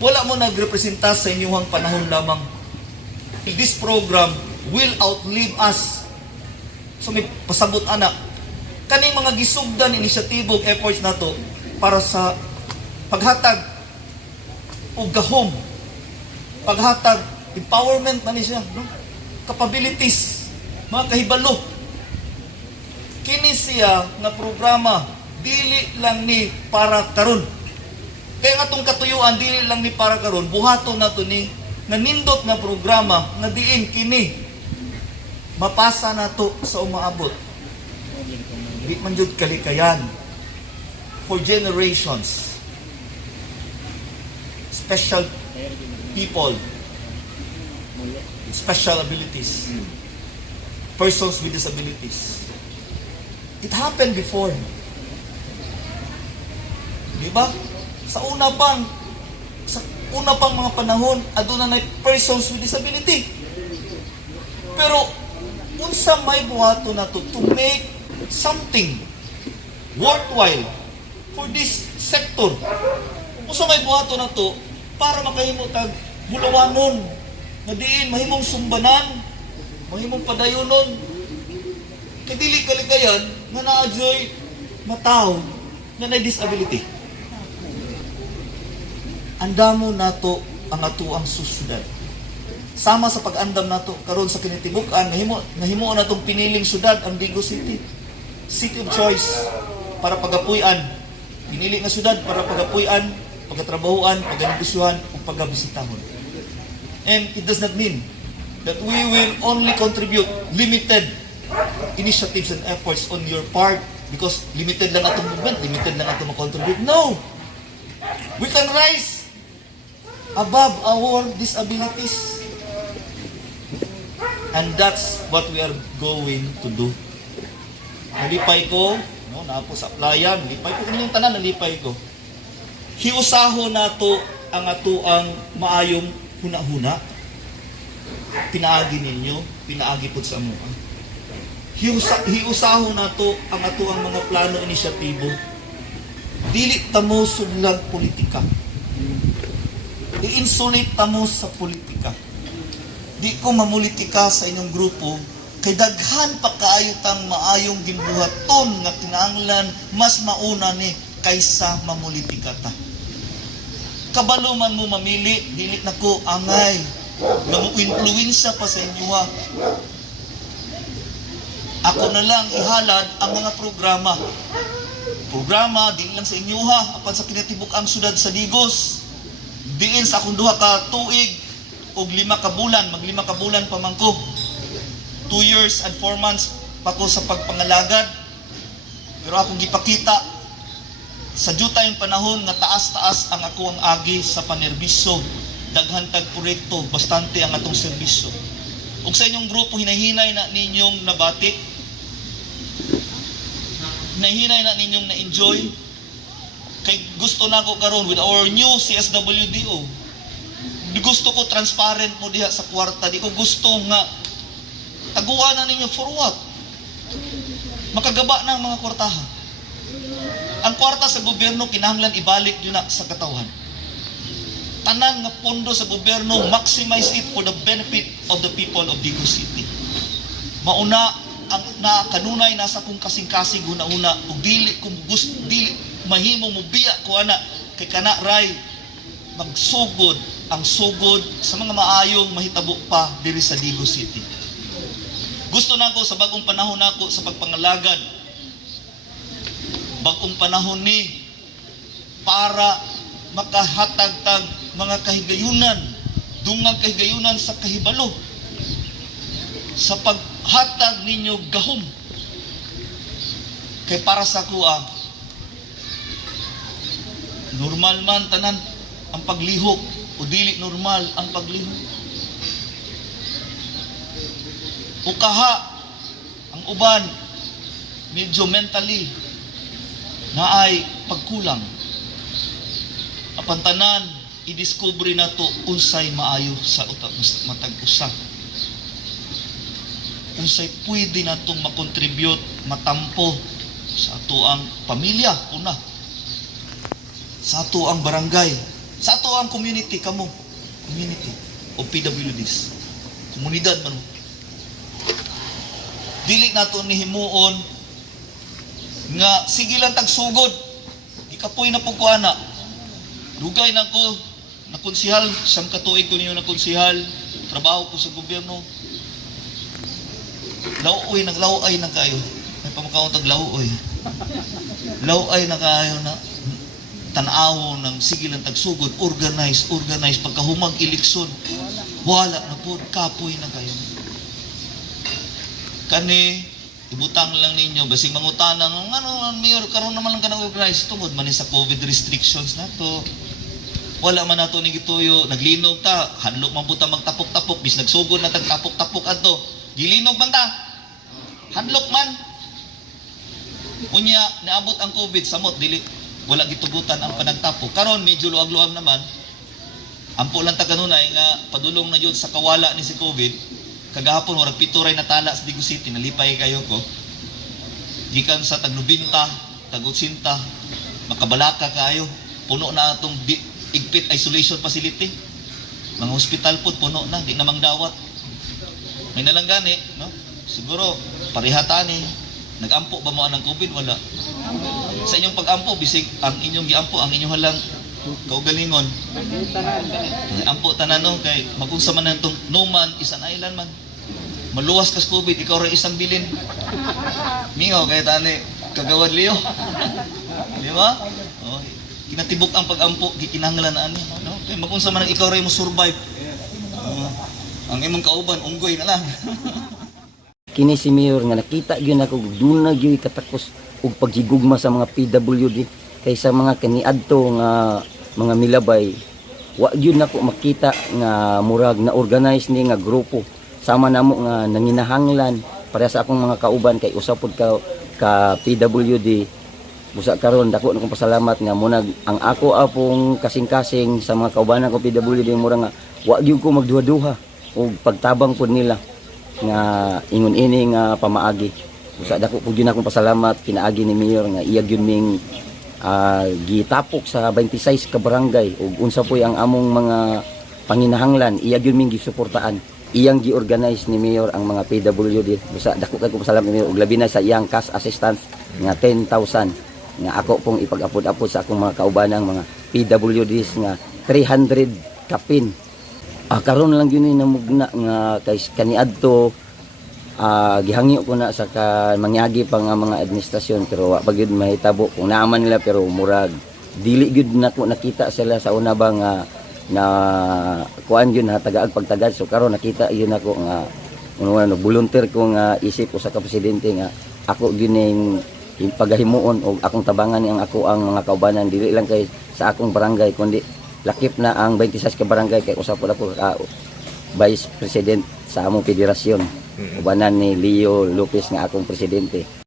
Wala mo nagrepresenta sa inyong panahon lamang. This program will outlive us. So may pasabot anak. Kaning mga gisugdan, inisyatibong efforts na to para sa paghatag o gahom, paghatag, empowerment man siya, no? Capabilities, mga kahibalo. Kini siya nga programa, dili lang ni para karon. Kaya atong katuyuan, dili lang ni para karon, buhaton na to ni nanindot na programa na diin kini mapasa na to sa umaabot. Di man jud kalikayan for generations. Special people, special abilities, persons with disabilities. It happened before. Di ba? Sa una pang mga panahon, aduna na persons with disability. Pero unsa may buhato na to make something worthwhile for this sector. Unsa may buhato na to para makahimo tag bulawanon nga diin mahimong sumbanan, mahimong padayunon. Kay dili kalikayan nga naa-joy mataw nga na disability. Andamo nato ang atuang susyudad. Sama sa pag-andam nato karon sa kinitibukan, nahimo natong piniling syudad ang Digo City. City of choice para pagapuy-an. Pinili nga syudad para pagapuy-an, pagatrabahuan, paganegosyohan ug pagabisitahon. And it does not mean that we will only contribute limited initiatives and efforts on your part because limited lang atong movement, limited lang atong ma-contribute. No! We can rise above our disabilities. And that's what we are going to do. Nalipay ko, no, naapo sa playan, nalipay ko, kanilang tanan, nalipay ko. Hiusaho nato ang atuang maayong huna-huna. Pinaagi ninyo, pinaagi po sa amuan. Hiusaho nato ang atuang mga plano, inisyatibo. Dili tamo sudlag politika. I-insulate tamo sa politika. Di ko mamulitika sa inyong grupo, kay daghan pa kaayo tang maayong gimbuhaton nga kinahanglan mas mauna ni kaysa mamulitika ta. Kabalo man mo mamili, dili nako angay nga mo-influensya pa sa inyo ha. Ako na lang ihalad ang mga programa. Programa, dili lang sa inyo ha, apan sa kinatibuk ang syudad sa Digos. Diin sa akong duha ka tuig og 5 ka bulan, mag-5 ka bulan pa man ko. 2 years and 4 months pa ko sa pagpangalagad. Pero akong gipakita sa juta yung panahon nga taas-taas ang ako ang agi sa panerbisyo. Daghan tag proyekto, bastante ang atong serbisyo. Ug sa inyong grupo, hinahinay na ninyong nabati. Hinahinay na ninyong na-enjoy. Kay gusto na ko karon with our new CSWDO. Gusto ko transparent mo diha sa kwarta. Di ko gusto nga taguan na ninyo for what? Makagaba na ang mga kwartahan. Ang kwarta sa gobyerno kinahanglan ibalik yun na sa katawhan. Tanan nga pondo sa gobyerno, maximize it for the benefit of the people of Digo City. Mauna ang na kanunay nasa kung kasing-kasing una-una ug dili kung gusto dili mahimo mo biya ko ana kay kana ray magsugod ang sugod sa mga maayong mahitabo pa diri sa Digo City. Gusto nako sa bagong panahon nako sa pagpangalagad. Bagong panahon ni para makahatag-tag mga kahigayunan, dungang kahigayunan sa kahibalo. Sa paghatag ninyo gahom. Kay para sa kuha, normal man tanan ang paglihok o dili normal ang paglihok. O kaha, ang uban, medyo mentally na ay pagkulang. Apan tanan, i-discovery na to unsay maayo sa matag usa. Unsay pwede na itong makontribute, matampo sa ato ang pamilya, una. Sa ato ang barangay, Sa ato ang community kamo, community o PWDs. Komunidad man mo. Dili nato ni himuon nga sige lang tagsugod. Ikapoy na pugkuana. Dugay na ko na konsihal, siyang katuig ko ninyo na konsihal, trabaho ko sa gobyerno. Lauoy, naglauay na kayo. May pamakaon tag lauoy. Lauay na kayo na tanaw ng sige lang tagsugod, organize, pagkahumag eleksyon. Wala na po, kapoy na kayo. Kani, ibutang lang ninyo, basing mangutanang, ano, mayor, karon naman lang ka na-organize, tungod man sa COVID restrictions na to. Wala man nato ni gituyo, naglinog ta, hadlok man puta magtapok-tapok, bis nagsugod na tagtapok-tapok ato. Gilinog man ta. Hadlok man. Unya naabot ang COVID samot dili wala gitugutan ang panagtapok. Karon medyo luag-luag naman. Ampo lang ta kanunay nga padulong na jud sa kawala ni si COVID. Kagahapon warag pituray na tala sa Digo City, nalipay kayo ko. Gikan sa tag 90, tag 80, makabalaka kayo. Puno na atong igpit isolation facility. Mga hospital po puno na, di namang dawat. May nalang gani, no? Siguro parihata ni nag-ampo ba mo ang COVID? Wala. Sa inyong pag-ampo bisig ang inyong giampo, ang inyong halang kaugalingon. Ampo tanan no kay magunsa man nantong no man is an island man. Maluwas kas COVID, ikaw ra isang bilin. Mingaw kay tani kagawad liyo. Di ba? Oh, kinatibok ang pag-ampo, gikinahanglan na ani, no? Kay magunsa man ikaw ra mo survive. Ang imong kauban unggoy na lang. Kini si Mayor nga nakita gyud ako duna gyud katakos og paghigugma sa mga PWD kaysa mga kaniadto nga mga milabay. Wa gyud nako makita nga murag na organize ni nga grupo sama namo nga nanginahanglan para sa akong mga kauban kay usapod ka PWD. Busa karon dako na kong pasalamat nga munag ang ako apong kasing-kasing sa mga kaubanan ko PWD mura nga wa gyud ko magduha-duha og pagtabang pod nila nga ingon ini nga pamaagi. Usa dako pud gyud akong pasalamat pinaagi ni Mayor nga iya gyud ming gitapok sa 26 ka barangay ug unsa poy ang among mga panginahanglan iya gyud ming gisuportaan. Iyang gi-organize ni Mayor ang mga PWD. Usa dako kay pasalamat ni Mayor ug labi na sa iyang cash assistance nga 10,000 nga ako pong ipag-apod-apod sa akong mga kaubanang mga PWDs nga 300 kapin. Karon lang yun namugna nga kay kaniadto gihangyo ko na sa mangyagi pa nga mga administrasyon pero wa pa gyud mahitabo kung naaman nila pero murag dili gyud nako nakita sila sa una ba nga na kuan yun na tagaag pagtagad so karon nakita yun ako nga uno volunteer ko nga isip ko sa presidente nga ako gining pagahimuon og akong tabangan ang ako ang mga kaubanan dili lang kay sa akong barangay kundi lakip na ang 26 ka barangay kay usap ako Vice President sa among federasyon. Ubanan ni Leo Lopez nga akong presidente.